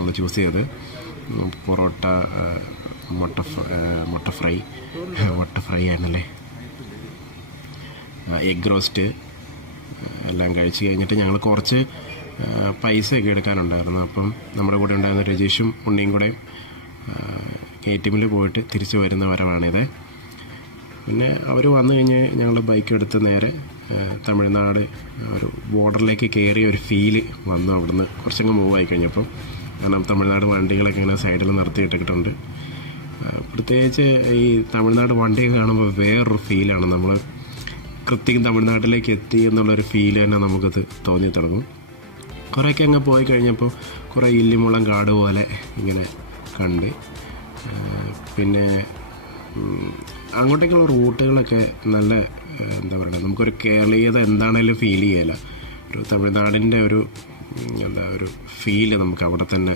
നമ്മൾ ചൂസ് ചെയ്തത്. പൊറോട്ട, മുട്ട ഫ്രൈ ആണല്ലേ, എഗ് റോസ്റ്റ് എല്ലാം കഴിച്ച് കഴിഞ്ഞിട്ട് ഞങ്ങൾ കുറച്ച് പൈസയൊക്കെ എടുക്കാനുണ്ടായിരുന്നു. അപ്പം നമ്മുടെ കൂടെ ഉണ്ടായിരുന്ന രജീഷും ഉണ്ണിയും കൂടെ KTMൽ പോയിട്ട് തിരിച്ചു വരുന്ന വരവാണിത്. പിന്നെ അവർ വന്നു കഴിഞ്ഞ് ഞങ്ങൾ ബൈക്ക് എടുത്ത് നേരെ തമിഴ്നാട് ഒരു ബോർഡറിലേക്ക് കയറിയ ഒരു ഫീല് വന്നു. അവിടുന്ന് കുറച്ചങ്ങ് മൂവ് ആയി കഴിഞ്ഞപ്പം, കാരണം തമിഴ്നാട് വണ്ടികളൊക്കെ ഇങ്ങനെ സൈഡിൽ നിർത്തിയിട്ടിട്ടുണ്ട്. പ്രത്യേകിച്ച് ഈ തമിഴ്നാട് വണ്ടിയൊക്കെ കാണുമ്പോൾ വേറൊരു ഫീലാണ്. നമ്മൾ കൃത്യം തമിഴ്നാട്ടിലേക്ക് എത്തി എന്നുള്ളൊരു ഫീല് തന്നെ നമുക്കത് തോന്നി തുടങ്ങും. കുറേയൊക്കെ അങ്ങ് പോയി കഴിഞ്ഞപ്പോൾ കുറേ ഇല്ലിമുളം കാട് പോലെ ഇങ്ങനെ കണ്ട്, പിന്നെ അങ്ങോട്ടേക്കുള്ള റൂട്ടുകളൊക്കെ നല്ല എന്താ പറയുക, നമുക്കൊരു കേരളീയത എന്താണേലും ഫീൽ ചെയ്യില്ല. ഒരു തമിഴ്നാടിൻ്റെ ഒരു ഫീല് നമുക്ക് അവിടെ തന്നെ